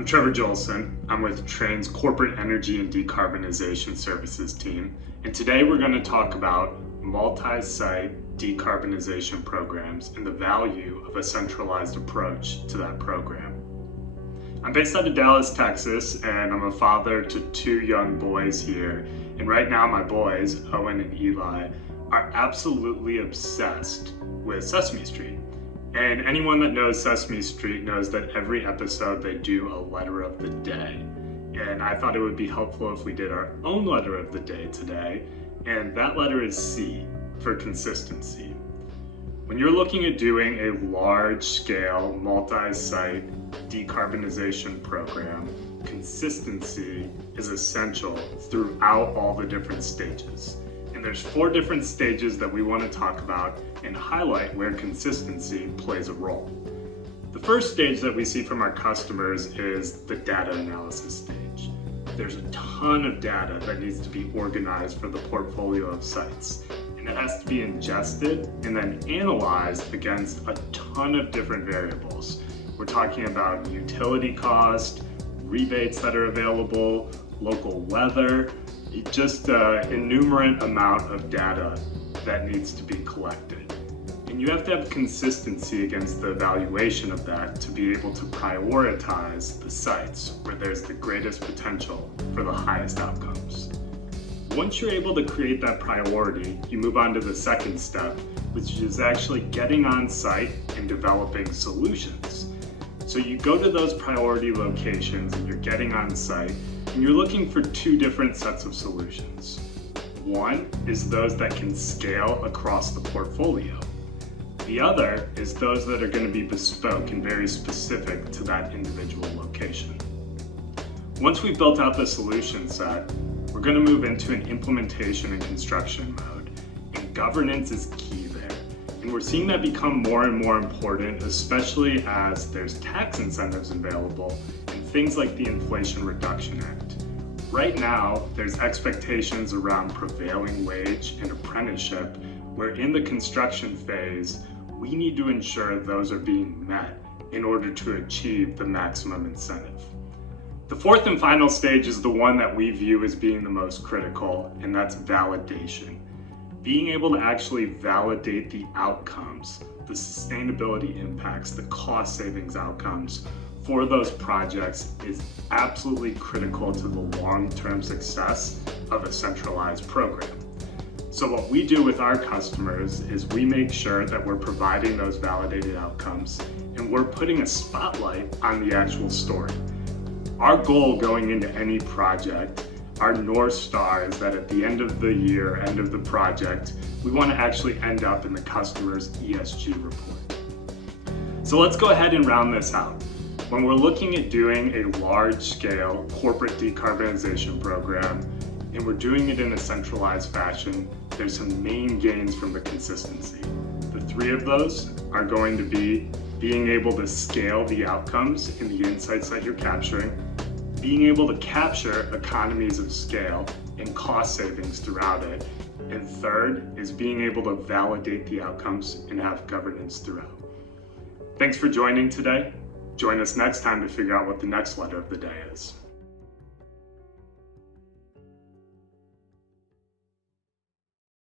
I'm Trevor Joelson. I'm with Trane's Corporate Energy and Decarbonization Services team, and today we're going to talk about multi-site decarbonization programs and the value of a centralized approach to that program. I'm based out of Dallas, Texas, and I'm a father to two young boys here. And right now my boys, Owen and Eli, are absolutely obsessed with Sesame Street. And anyone that knows Sesame Street knows that every episode they do a letter of the day. And I thought it would be helpful if we did our own letter of the day today. And that letter is C, for consistency. When you're looking at doing a large-scale, multi-site decarbonization program, consistency is essential throughout all the different stages. And there's 4 different stages that we want to talk about and highlight where consistency plays a role. The first stage that we see from our customers is the data analysis stage. There's a ton of data that needs to be organized for the portfolio of sites, and it has to be ingested and then analyzed against a ton of different variables. We're talking about utility cost, rebates that are available, local weather, just an innumerable amount of data that needs to be collected. And you have to have consistency against the evaluation of that to be able to prioritize the sites where there's the greatest potential for the highest outcomes. Once you're able to create that priority, you move on to the second step, which is actually getting on site and developing solutions. So you go to those priority locations and you're getting on site and you're looking for 2 different sets of solutions. One is those that can scale across the portfolio. The other is those that are going to be bespoke and very specific to that individual location. Once we've built out the solution set, we're going to move into an implementation and construction mode, and governance is key there. And we're seeing that become more and more important, especially as there's tax incentives available and things like the Inflation Reduction Act. Right now, there's expectations around prevailing wage and apprenticeship, where in the construction phase, we need to ensure those are being met in order to achieve the maximum incentive. The 4th and final stage is the one that we view as being the most critical, and that's validation. Being able to actually validate the outcomes, the sustainability impacts, the cost savings outcomes for those projects is absolutely critical to the long-term success of a centralized program. So what we do with our customers is we make sure that we're providing those validated outcomes and we're putting a spotlight on the actual story. Our goal going into any project, our North Star, is that at the end of the year, end of the project, we want to actually end up in the customer's ESG report. So let's go ahead and round this out. When we're looking at doing a large-scale corporate decarbonization program, and we're doing it in a centralized fashion, there's some main gains from the consistency. The 3 of those are going to be being able to scale the outcomes in the insights that you're capturing, being able to capture economies of scale and cost savings throughout it, and 3rd is being able to validate the outcomes and have governance throughout. Thanks for joining today. Join us next time to figure out what the next letter of the day is.